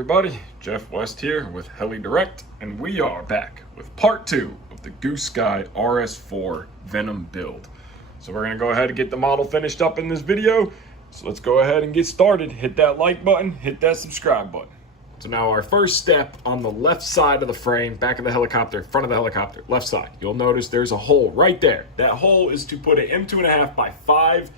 everybody, Jeff West here with Heli Direct, and we are back with part 2 of the Goosky RS4 Venom build. So we're going to go ahead and get the model finished up in this video. So let's go ahead and get started. Hit that like button, hit that subscribe button. So now our first step on the left side of the frame, back of the helicopter, front of the helicopter, left side. You'll notice there's a hole right there. That hole is to put an M2.5 by 5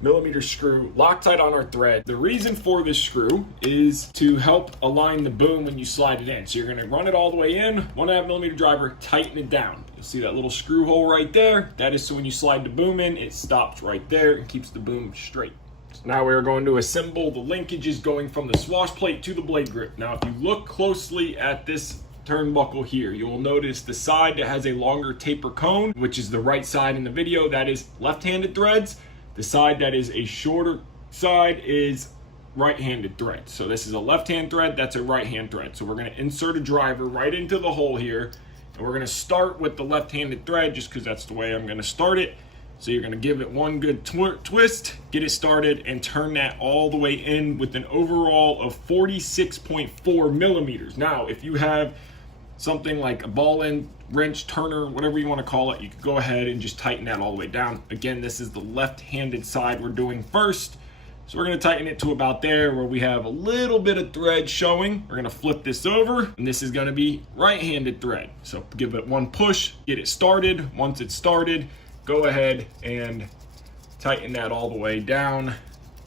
millimeter screw Loctite on our thread. The reason for this screw is to help align the boom when you slide it in. So you're gonna run it all the way in, 1.5 millimeter driver, tighten it down. You'll see that little screw hole right there. That is so when you slide the boom in, it stops right there and keeps the boom straight. So now we're going to assemble the linkages going from the swash plate to the blade grip. Now if you look closely at this turnbuckle here, you will notice the side that has a longer taper cone, which is the right side in the video, that is left-handed threads. The side that is a shorter side is right-handed thread. So this is a left-hand thread, that's a right-hand thread. So we're gonna insert a driver right into the hole here, and we're gonna start with the left-handed thread just because that's the way I'm gonna start it. So you're gonna give it one good twist, get it started, and turn that all the way in with an overall of 46.4 millimeters. Now, if you have something like a ball end wrench, turner, whatever you want to call it, you can go ahead and just tighten that all the way down. Again, this is the left-handed side we're doing first. So we're going to tighten it to about there where we have a little bit of thread showing. We're going to flip this over, and this is going to be right-handed thread. So give it one push, get it started. Once it's started, go ahead and tighten that all the way down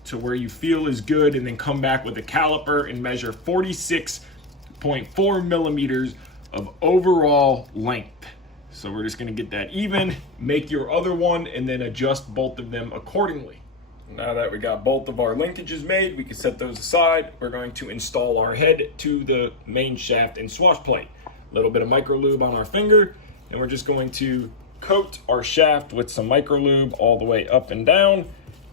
to where you feel is good, and then come back with a caliper and measure 46.4 millimeters of overall length. So we're just going to get that even, make your other one, and then adjust both of them accordingly. Now that we got both of our linkages made, we can set those aside. We're going to install our head to the main shaft and swash plate. A little bit of micro lube on our finger, and we're just going to coat our shaft with some micro lube all the way up and down.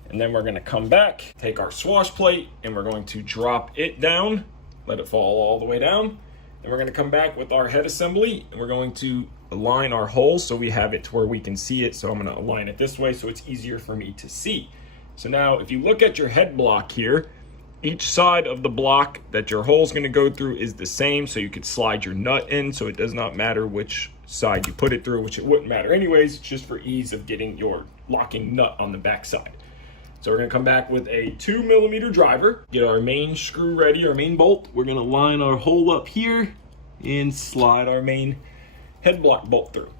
And then we're going to come back, take our swash plate, and we're going to drop it down, let it fall all the way down. And we're going to come back with our head assembly, and we're going to align our hole so we have it to where we can see it. So I'm going to align it this way so it's easier for me to see. So now if you look at your head block here, each side of the block that your hole is going to go through is the same. So you could slide your nut in, so it does not matter which side you put it through, which it wouldn't matter anyways. It's just for ease of getting your locking nut on the back side. So we're going to come back with a 2 millimeter driver, get our main screw ready, our main bolt. We're going to line our hole up here and slide our main head block bolt through.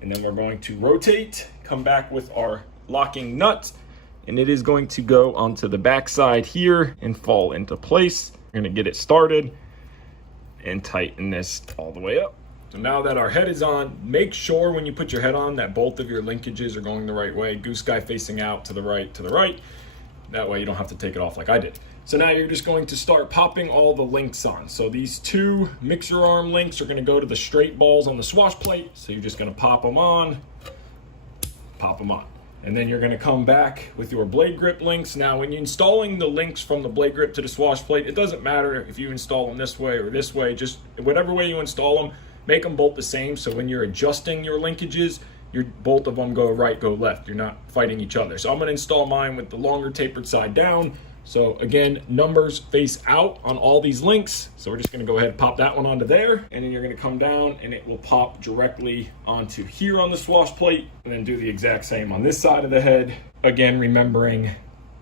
And then we're going to rotate, come back with our locking nut, and it is going to go onto the back side here and fall into place. We're going to get it started and tighten this all the way up. So now that our head is on, make sure when you put your head on that both of your linkages are going the right way. Goosky facing out to the right, That way you don't have to take it off like I did. So now you're just going to start popping all the links on. So these two mixer arm links are going to go to the straight balls on the swash plate. So you're just going to pop them on. And then you're going to come back with your blade grip links. Now when you're installing the links from the blade grip to the swash plate, it doesn't matter if you install them this way or this way, just whatever way you install them. Make them both the same, so when you're adjusting your linkages, both of them go right, go left. You're not fighting each other. So I'm going to install mine with the longer tapered side down. So again, numbers face out on all these links. So we're just going to go ahead and pop that one onto there. And then you're going to come down and it will pop directly onto here on the swash plate. And then do the exact same on this side of the head. Again, remembering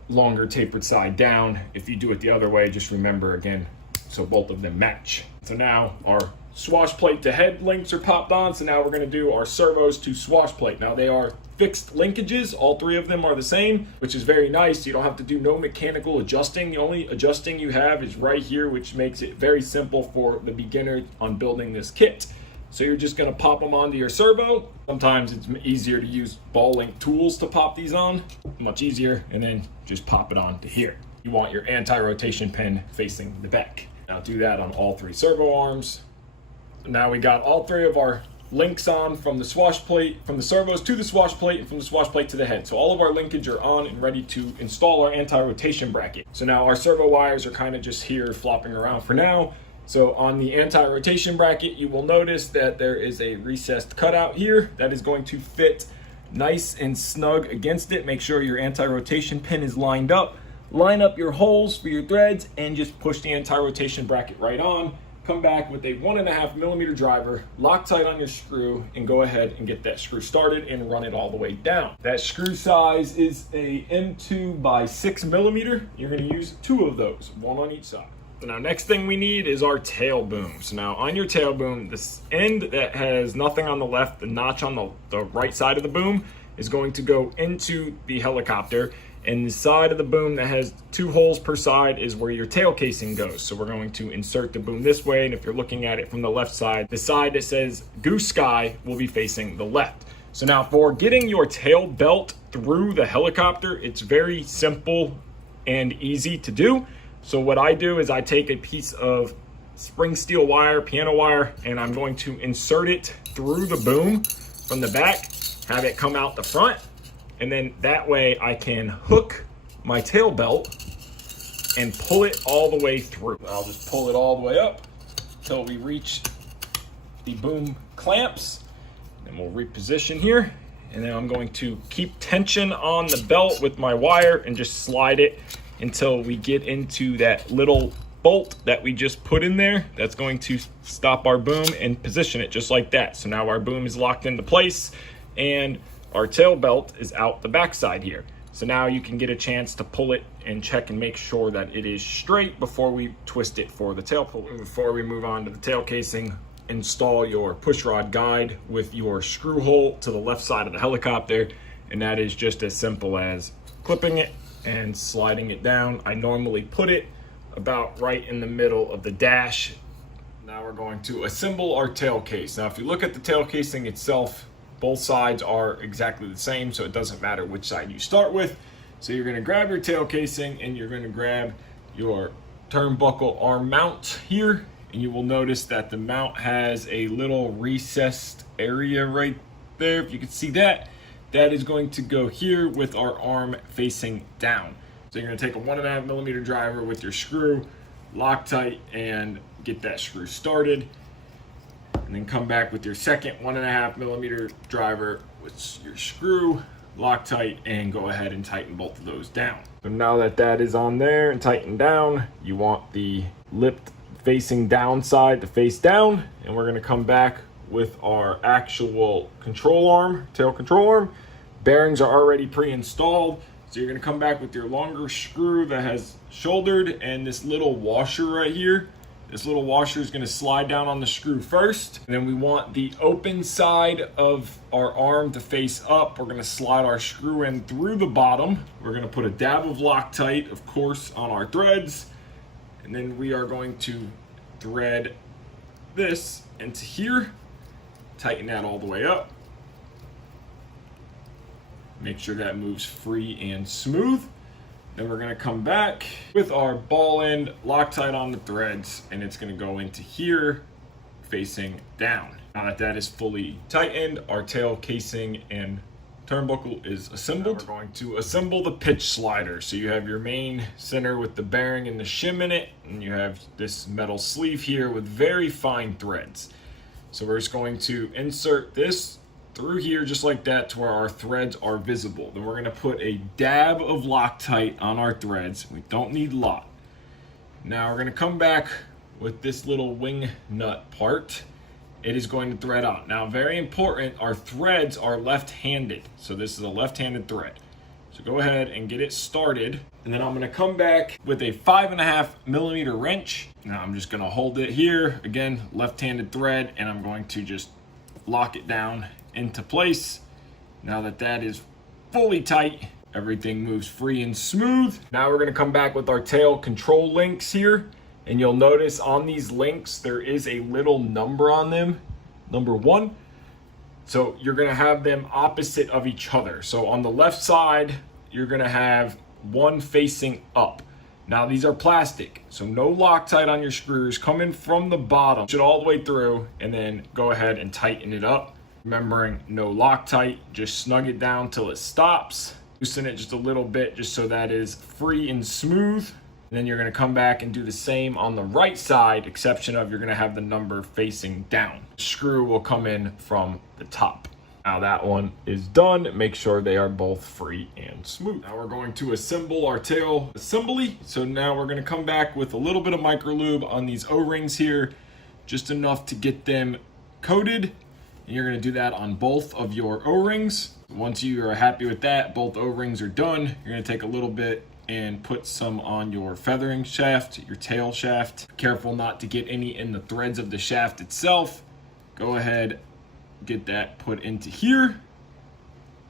longer tapered side down. If you do it the other way, just remember again, so both of them match. So now our swash plate to head links are popped on. So now we're going to do our servos to swash plate. Now they are fixed linkages. All three of them are the same, which is very nice. You don't have to do no mechanical adjusting. The only adjusting you have is right here, which makes it very simple for the beginner on building this kit. So you're just going to pop them onto your servo. Sometimes it's easier to use ball link tools to pop these on. Much easier. And then just pop it on to here. You want your anti-rotation pin facing the back. Now do that on all three servo arms. Now we got all three of our links on from the swash plate, from the servos to the swash plate, and from the swash plate to the head. So all of our linkage are on and ready to install our anti-rotation bracket. So now our servo wires are kind of just here flopping around for now. So on the anti-rotation bracket, you will notice that there is a recessed cutout here that is going to fit nice and snug against it. Make sure your anti-rotation pin is lined up. line up your holes for your threads, and just push the anti-rotation bracket right on. Come back with a 1.5mm driver, Loctite on your screw, and go ahead and get that screw started and run it all the way down. That screw size is a M2 by 6mm. You're going to use 2 of those, 1 on each side. So now next thing we need is our tail boom. So now on your tail boom, this end that has nothing on the left, the notch on the right side of the boom is going to go into the helicopter. And the side of the boom that has 2 holes per side is where your tail casing goes. So we're going to insert the boom this way, and if you're looking at it from the left side, the side that says Goosky will be facing the left. So now for getting your tail belt through the helicopter, it's very simple and easy to do. So what I do is I take a piece of spring steel wire, piano wire, and I'm going to insert it through the boom from the back, have it come out the front. And then that way I can hook my tail belt and pull it all the way through. I'll just pull it all the way up until we reach the boom clamps. Then we'll reposition here. And then I'm going to keep tension on the belt with my wire and just slide it until we get into that little bolt that we just put in there. That's going to stop our boom and position it just like that. So now our boom is locked into place and our tail belt is out the backside here. So now you can get a chance to pull it and check and make sure that it is straight before we twist it for the tail puller. Before we move on to the tail casing, install your push rod guide with your screw hole to the left side of the helicopter. And that is just as simple as clipping it and sliding it down. I normally put it about right in the middle of the dash. Now we're going to assemble our tail case. Now if you look at the tail casing itself, both sides are exactly the same, so it doesn't matter which side you start with. So you're going to grab your tail casing and you're going to grab your turnbuckle arm mount here, and you will notice that the mount has a little recessed area right there. If you can see that, that is going to go here with our arm facing down. So you're going to take a 1.5mm driver with your screw, Loctite, and get that screw started. And then come back with your second 1.5mm driver with your screw, Loctite, and go ahead and tighten both of those down. So now that that is on there and tightened down, you want the lip facing down side to face down, and we're going to come back with our actual control arm, tail control arm. Bearings are already pre-installed, so you're going to come back with your longer screw that has shouldered and this little washer right here. This little washer is going to slide down on the screw first. And then we want the open side of our arm to face up. We're going to slide our screw in through the bottom. We're going to put a dab of Loctite, of course, on our threads. And then we are going to thread this into here. Tighten that all the way up. Make sure that moves free and smooth. Then we're going to come back with our ball end, Loctite on the threads, and it's going to go into here facing down. Now that that is fully tightened, our tail casing and turnbuckle is assembled. Now we're going to assemble the pitch slider. So you have your main center with the bearing and the shim in it, and you have this metal sleeve here with very fine threads. So we're just going to insert this through here just like that to where our threads are visible. Then we're going to put a dab of Loctite on our threads. We don't need a lot. Now we're going to come back with this little wing nut part. It is going to thread on. Now very important, our threads are left-handed. So this is a left-handed thread. So go ahead and get it started. And then I'm going to come back with a 5.5mm wrench. Now I'm just going to hold it here. Again, left-handed thread, and I'm going to just lock it down into place. Now that that is fully tight, everything moves free and smooth. Now we're going to come back with our tail control links here, and you'll notice on these links there is a little number on them, number 1. So you're going to have them opposite of each other. So on the left side you're going to have one facing up. Now these are plastic, so no Loctite on your screws. Come in from the bottom, push it all the way through, and then go ahead and tighten it up. Remembering no Loctite, just snug it down till it stops. Loosen it just a little bit just so that is free and smooth. And then you're going to come back and do the same on the right side, exception of you're going to have the number facing down. The screw will come in from the top. Now that one is done. Make sure they are both free and smooth. Now we're going to assemble our tail assembly. So now we're going to come back with a little bit of micro lube on these O-rings here, just enough to get them coated. And you're going to do that on both of your O-rings. Once you are happy with that, both O-rings are done. You're going to take a little bit and put some on your feathering shaft, your tail shaft. Careful not to get any in the threads of the shaft itself. Go ahead, get that put into here,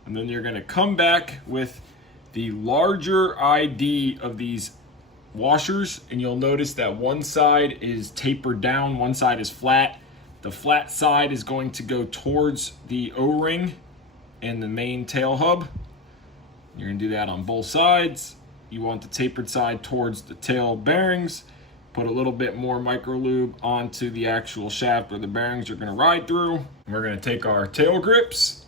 and then you're going to come back with the larger ID of these washers, and you'll notice that one side is tapered down, one side is flat. The flat side is going to go towards the O-ring and the main tail hub. You're going to do that on both sides. You want the tapered side towards the tail bearings. Put a little bit more micro lube onto the actual shaft where the bearings are going to ride through. And we're going to take our tail grips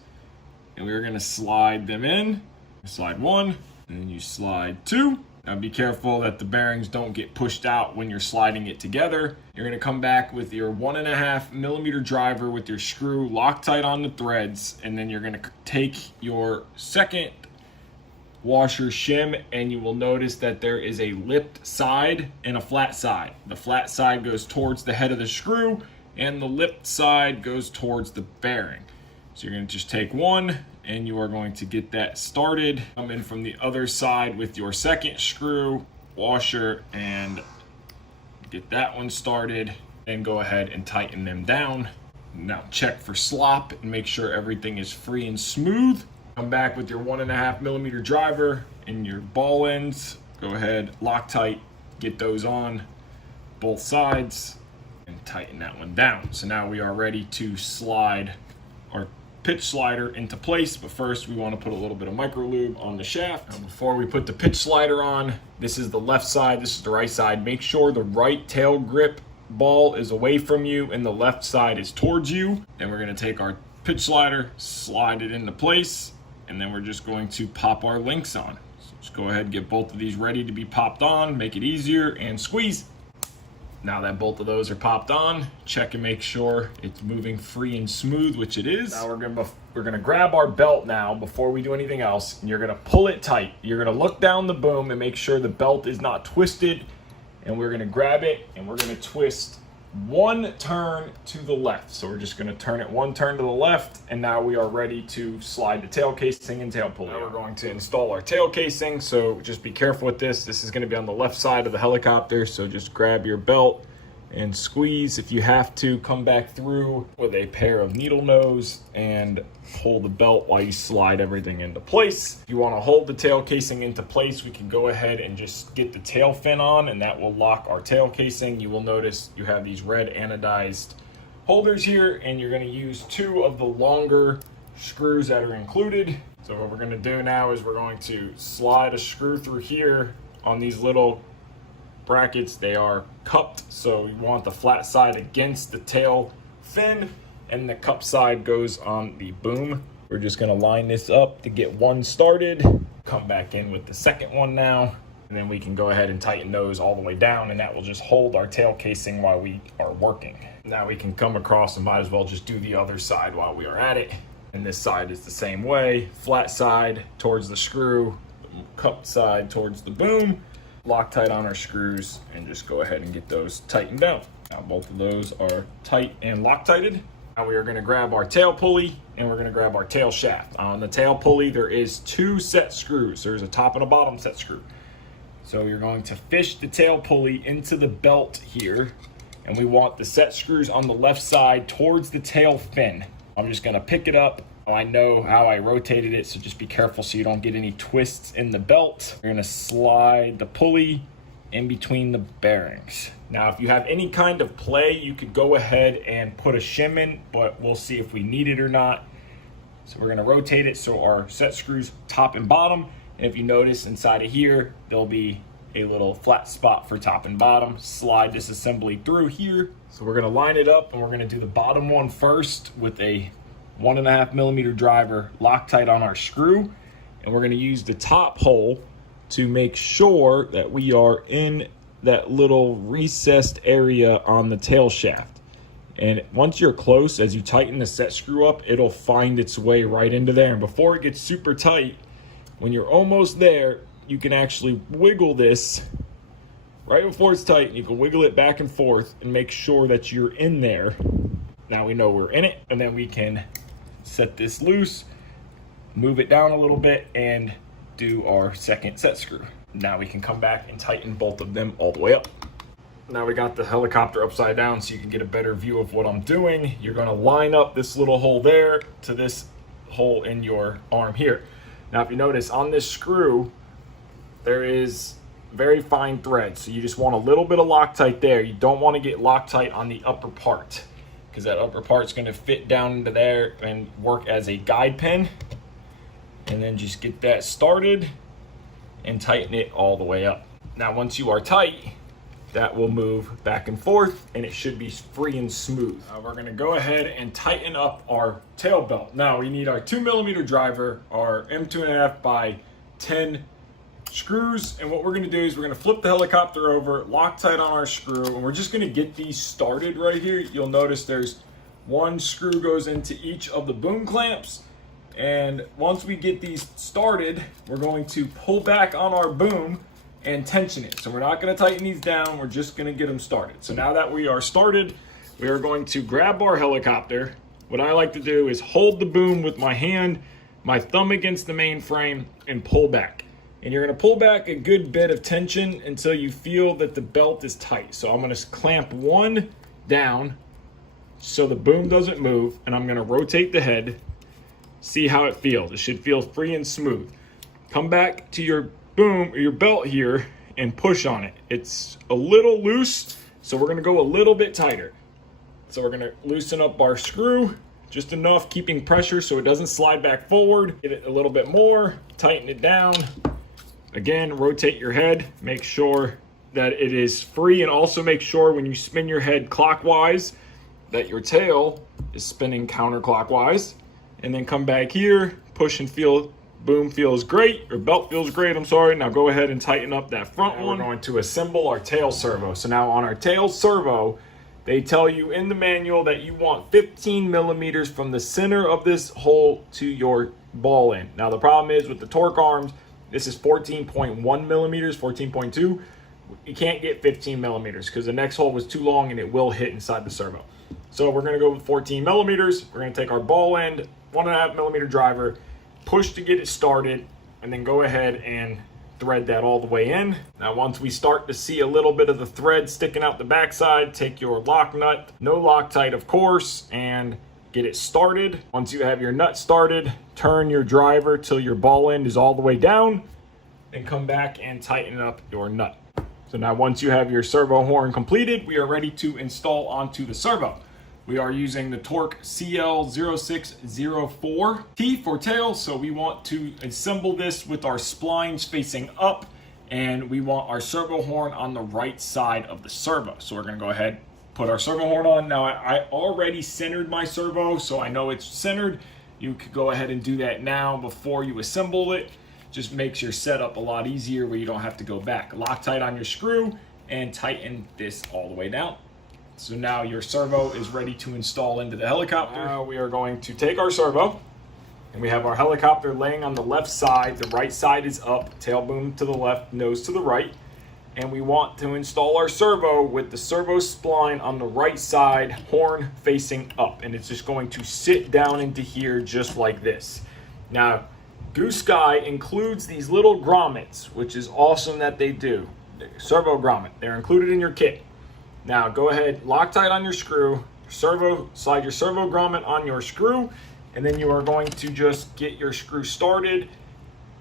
and we're going to slide them in. Slide one, and then you slide two. Now be careful that the bearings don't get pushed out when you're sliding it together. You're going to come back with your 1.5 millimeter driver with your screw Loctite on the threads, and then you're going to take your second washer shim, and you will notice that there is a lipped side and a flat side. The flat side goes towards the head of the screw and the lipped side goes towards the bearing. So you're going to just take one and you are going to get that started. Come in from the other side with your second screw washer and get that one started, and go ahead and tighten them down. Now check for slop and make sure everything is free and smooth. Come back with your 1.5 millimeter driver and your ball ends. Go ahead, Loctite, get those on both sides and tighten that one down. So now we are ready to slide our pitch slider into place, but first we want to put a little bit of micro lube on the shaft. Now before we put the pitch slider on, this is the left side, this is the right side. Make sure the right tail grip ball is away from you and the left side is towards you. Then we're going to take our pitch slider, slide it into place, and then we're just going to pop our links on. So just go ahead and get both of these ready to be popped on, make it easier, and squeeze. Now that both of those are popped on, check and make sure it's moving free and smooth, which it is. Now we're gonna grab our belt now before we do anything else, and you're gonna pull it tight. You're gonna look down the boom and make sure the belt is not twisted, and we're gonna grab it and we're gonna twist one turn to the left. So we're just going to turn it one turn to the left, and now we are ready to slide the tail casing and tail pulley. Now we're going to install our tail casing, so just be careful with this. This is going to be on the left side of the helicopter, so just grab your belt and squeeze. If you have to, come back through with a pair of needle nose and hold the belt while you slide everything into place. If you want to hold the tail casing into place, we can go ahead and just get the tail fin on, and that will lock our tail casing. You will notice you have these red anodized holders here, and you're going to use two of the longer screws that are included. So what we're going to do now is we're going to slide a screw through here on these little brackets. They are cupped, so you want the flat side against the tail fin, and the cup side goes on the boom. We're just going to line this up to get one started, come back in with the second one now, and then we can go ahead and tighten those all the way down, and that will just hold our tail casing while we are working. Now we can come across and might as well just do the other side while we are at it. And this side is the same way, flat side towards the screw, cupped side towards the boom. Loctite on our screws, and just go ahead and get those tightened down. Now both of those are tight and Loctited. Now we are going to grab our tail pulley and we're going to grab our tail shaft. On the tail pulley there is two set screws. There's a top and a bottom set screw. So you're going to fish the tail pulley into the belt here, and we want the set screws on the left side towards the tail fin. I'm just going to pick it up. I know how I rotated it, so just be careful so you don't get any twists in the belt. You're going to slide the pulley in between the bearings. Now, if you have any kind of play, you could go ahead and put a shim in, but we'll see if we need it or not. So we're going to rotate it so our set screws top and bottom. And if you notice inside of here, there'll be a little flat spot for top and bottom. Slide this assembly through here. So we're going to line it up, and we're going to do the bottom one first with a 1.5 millimeter driver, Loctite on our screw, and we're going to use the top hole to make sure that we are in that little recessed area on the tail shaft. And once you're close, as you tighten the set screw up, it'll find its way right into there. And before it gets super tight, when you're almost there, you can actually wiggle this right before it's tight. You can wiggle it back and forth and make sure that you're in there. Now we know we're in it, and then we can set this loose, move it down a little bit, and do our second set screw. Now we can come back and tighten both of them all the way up. Now we got the helicopter upside down so you can get a better view of what I'm doing. You're gonna line up this little hole there to this hole in your arm here. Now if you notice on this screw, there is very fine thread. So you just want a little bit of Loctite there. You don't wanna get Loctite on the upper part, because that upper part's gonna fit down into there and work as a guide pin. And then just get that started and tighten it all the way up. Now once you are tight, that will move back and forth and it should be free and smooth. We're gonna go ahead and tighten up our tail belt. Now we need our 2mm driver, our M2.5 by 10 screws, and what we're gonna do is we're gonna flip the helicopter over, Loctite on our screw, and we're just gonna get these started right here. You'll notice there's one screw goes into each of the boom clamps, and once we get these started, we're going to pull back on our boom and tension it. So we're not gonna tighten these down, we're just gonna get them started. So now that we are started, we are going to grab our helicopter. What I like to do is hold the boom with my hand, my thumb against the main frame, and pull back. And you're gonna pull back a good bit of tension until you feel that the belt is tight. So I'm gonna clamp one down so the boom doesn't move, and I'm gonna rotate the head, see how it feels. It should feel free and smooth. Come back to your boom, or your belt here, and push on it. It's a little loose, so we're gonna go a little bit tighter. So we're gonna loosen up our screw, just enough, keeping pressure so it doesn't slide back forward. Get it a little bit more, tighten it down. Again, rotate your head, make sure that it is free, and also make sure when you spin your head clockwise that your tail is spinning counterclockwise. And then come back here, push and feel. Boom feels great, or belt feels great, I'm sorry. Now go ahead and tighten up that front one. We're going to assemble our tail servo. So now on our tail servo, they tell you in the manual that you want 15mm from the center of this hole to your ball end. Now the problem is with the torque arms, this is 14.1mm, 14.2. You can't get 15mm because the next hole was too long and it will hit inside the servo. So we're gonna go with 14mm. We're gonna take our ball end, 1.5mm driver, push to get it started, and then go ahead and thread that all the way in. Now once we start to see a little bit of the thread sticking out the backside, take your lock nut, no Loctite of course, and get it started. Once you have your nut started, turn your driver till your ball end is all the way down, and come back and tighten up your nut. So now once you have your servo horn completed, we are ready to install onto the servo. We are using the Torque CL0604T for tail, so we want to assemble this with our splines facing up, and we want our servo horn on the right side of the servo. So we're gonna go ahead, put our servo horn on. Now I already centered my servo, so I know it's centered. You could go ahead and do that now before you assemble it. Just makes your setup a lot easier where you don't have to go back. Loctite on your screw and tighten this all the way down. So now your servo is ready to install into the helicopter. Now we are going to take our servo, and we have our helicopter laying on the left side. The right side is up, tail boom to the left, nose to the right. And we want to install our servo with the servo spline on the right side, horn facing up. And it's just going to sit down into here just like this. Now, Goosky includes these little grommets, which is awesome that they do. Servo grommet, they're included in your kit. Now go ahead, Loctite on your screw, slide your servo grommet on your screw, and then you are going to just get your screw started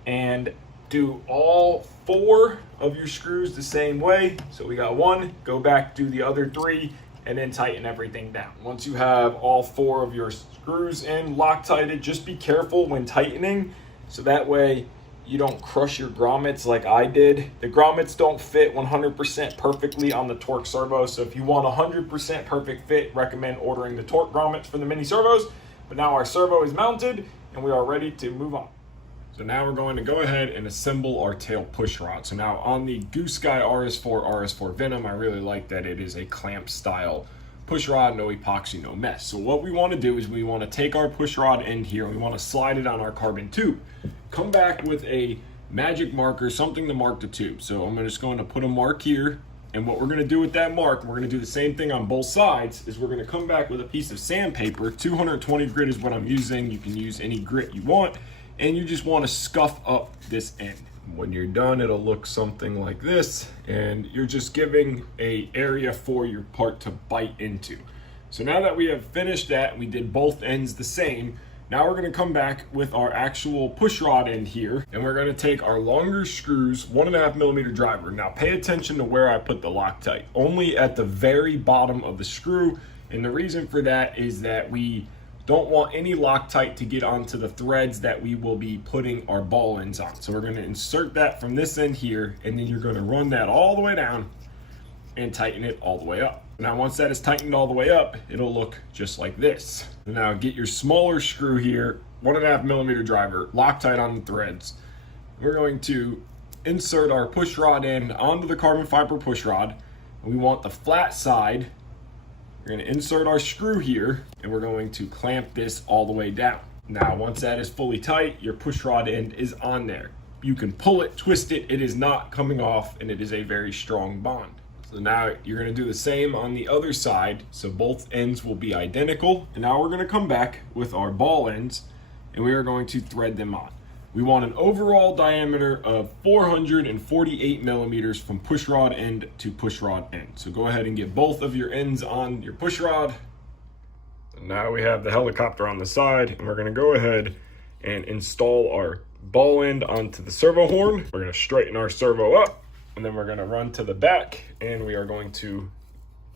and do all 4 of your screws the same way. So we got 1, go back, do the other 3, and then tighten everything down. Once you have all 4 of your screws in, Loctited, just be careful when tightening, so that way you don't crush your grommets like I did. The grommets don't fit 100% perfectly on the Torque servo, so if you want 100% perfect fit, recommend ordering the Torque grommets for the mini servos. But now our servo is mounted and we are ready to move on. So now we're going to go ahead and assemble our tail push rod. So now on the Goosky RS4 Venom, I really like that it is a clamp style push rod, no epoxy, no mess. So what we want to do is we want to take our push rod end here and we want to slide it on our carbon tube. Come back with a magic marker, something to mark the tube. So I'm just going to put a mark here, and what we're going to do with that mark, we're going to do the same thing on both sides, is we're going to come back with a piece of sandpaper. 220 grit is what I'm using. You can use any grit you want, and you just want to scuff up this end. When you're done, it'll look something like this, and you're just giving a area for your part to bite into. So now that we have finished that, we did both ends the same. Now we're going to come back with our actual push rod end here, and we're going to take our longer screws, 1.5 millimeter driver. Now pay attention to where I put the Loctite, only at the very bottom of the screw. And the reason for that is that we don't want any Loctite to get onto the threads that we will be putting our ball ends on. So we're going to insert that from this end here, and then you're going to run that all the way down and tighten it all the way up. Now once that is tightened all the way up, it'll look just like this. Now get your smaller screw here, 1.5 millimeter driver, Loctite on the threads. We're going to insert our push rod end onto the carbon fiber push rod. We want the flat side. We're going to insert our screw here, and we're going to clamp this all the way down. Now once that is fully tight, your push rod end is on there. You can pull it, twist it, it is not coming off, and it is a very strong bond. So now you're going to do the same on the other side, so both ends will be identical. And now we're going to come back with our ball ends, and we are going to thread them on. We want an overall diameter of 448 millimeters from push rod end to push rod end. So go ahead and get both of your ends on your push rod. And now we have the helicopter on the side, and we're going to go ahead and install our ball end onto the servo horn. We're going to straighten our servo up, and then we're going to run to the back, and we are going to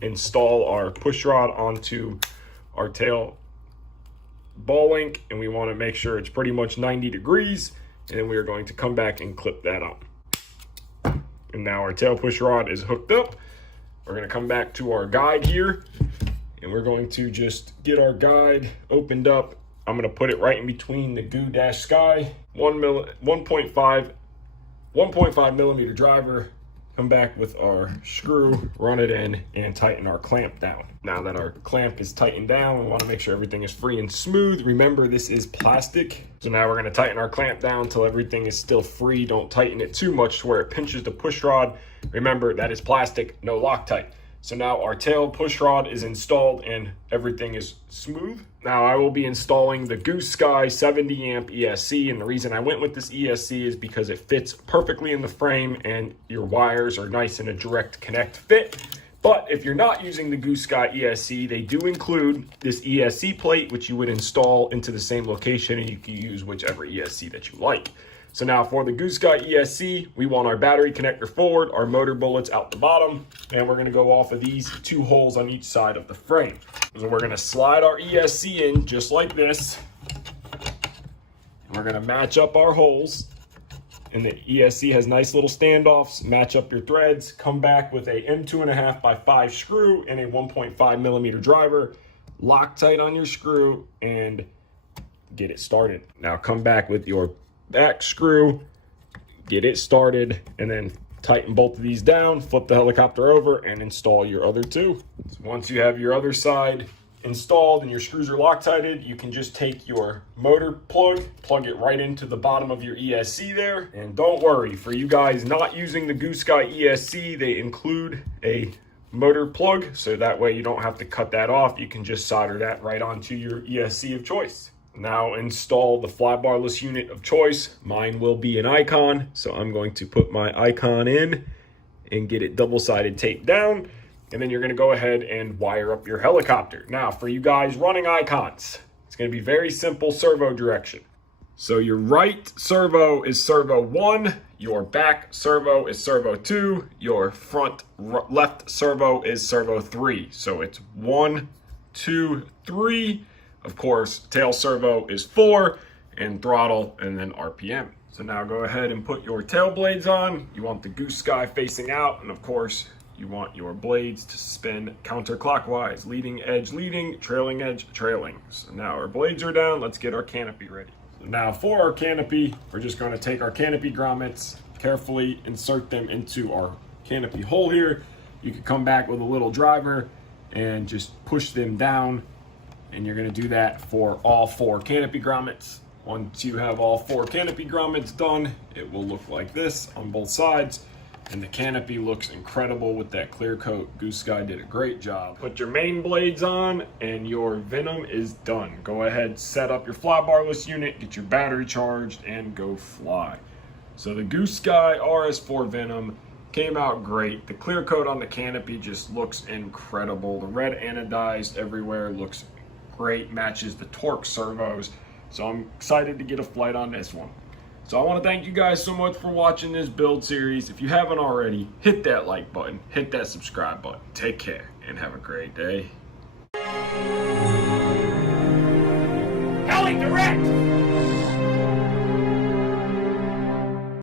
install our push rod onto our tail ball link, and we want to make sure it's pretty much 90 degrees, and then we are going to come back and clip that on. And now our tail push rod is hooked up. We're going to come back to our guide here, and we're going to just get our guide opened up. I'm going to put it right in between the Goo-Sky 1.5 millimeter driver. Come back with our screw, run it in, and tighten our clamp down. Now that our clamp is tightened down, we want to make sure everything is free and smooth. Remember, this is plastic. So now we're going to tighten our clamp down until everything is still free. Don't tighten it too much to where it pinches the push rod. Remember, that is plastic, no Loctite. So now our tail push rod is installed and everything is smooth. Now I will be installing the Goosky 70 amp ESC, and the reason I went with this ESC is because it fits perfectly in the frame and your wires are nice in a direct connect fit. But if you're not using the Goosky ESC, they do include this ESC plate, which you would install into the same location, and you can use whichever ESC that you like. So now for the Goosky ESC, we want our battery connector forward, our motor bullets out the bottom, and we're going to go off of these two holes on each side of the frame. So we're going to slide our ESC in just like this. And we're going to match up our holes. And the ESC has nice little standoffs. Match up your threads. Come back with a M2.5 by 5 screw and a 1.5 millimeter driver. Loctite on your screw and get it started. Now come back with your back screw, get it started, and then tighten both of these down, flip the helicopter over, and install your other two. So once you have your other side installed and your screws are Loctited, you can just take your motor plug it right into the bottom of your ESC there. And don't worry, for you guys not using the Goosky ESC, they include a motor plug, so that way you don't have to cut that off. You can just solder that right onto your ESC of choice. Now install the flybarless unit of choice. Mine will be an Icon, so I'm going to put my Icon in and get it double-sided taped down, and then you're going to go ahead and wire up your helicopter. Now for you guys running Icons, it's going to be very simple servo direction. So your right servo is servo 1, your back servo is servo 2, your front left servo is servo 3. So it's 1, 2, 3. Of course, tail servo is 4, and throttle, and then RPM. So now go ahead and put your tail blades on. You want the Goosky facing out, and of course, you want your blades to spin counterclockwise. Leading edge leading, trailing edge trailing. So now our blades are down, let's get our canopy ready. So now for our canopy, we're just going to take our canopy grommets, carefully insert them into our canopy hole here. You can come back with a little driver and just push them down. And you're going to do that for all 4 canopy grommets. Once you have all 4 canopy grommets done, it will look like this on both sides. And the canopy looks incredible with that clear coat. Goosky did a great job. Put your main blades on and your Venom is done. Go ahead, set up your fly barless unit, get your battery charged, and go fly. So the Goosky RS4 Venom came out great. The clear coat on the canopy just looks incredible. The red anodized everywhere looks great, matches the torque servos. So I'm excited to get a flight on this one. So I want to thank you guys so much for watching this build series. If you haven't already, hit that like button, hit that subscribe button. Take care and have a great day. Heli direct!